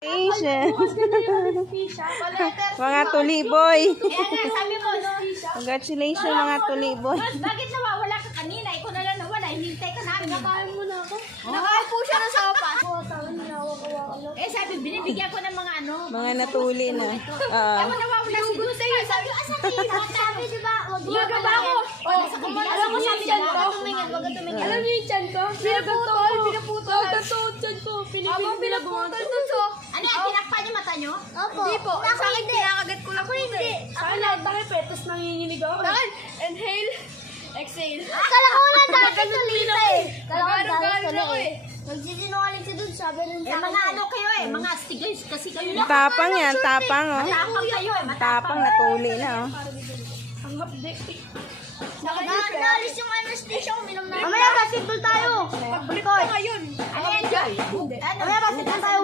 Asian. Mga tuliboy. Sabi mo, no? Congratulations mga tuliboy. Bakit nawawala ka kanina? Ikaw na lang nawala. Hintay ka namin. Nakain mo na ako. Nakain po siya ng sopa. Sabi, binibigyan ko ng mga ano. Mga natuli na. Ako nawawala si Diyos. Sabi, asa kayo? Sabi, di ba? Yaga ba ako? Alam ko sabi dyan ko. Wag ka tumingin. Alam niyo yung chan ko? Pinaputol. Pinaputol chan ko. Pinaputol to. Ano yan? Tinakpa niyo mata niyo? Opo. Hindi po. Sa akin, kinakagat ko lang po. Hindi. Sa akin lang. Bakit petos nanginginig ako? Sa akin, inhale. Exhale. Kala ko wala dati tulita eh. Garo-garo ako eh. Nagsisinungaling si Dun, sabi rin sa mga ano kayo eh, mga stigay kasi kayo lang. Tapang yan, tapang oh. Matapang kayo eh, Tapang natuli na oh. Ang hapde. Naalis yung anesthesia, uminom na. Mamaya, basketball tayo. Pagbalik ko ngayon. Ano yan? Mamaya, basketball tayo.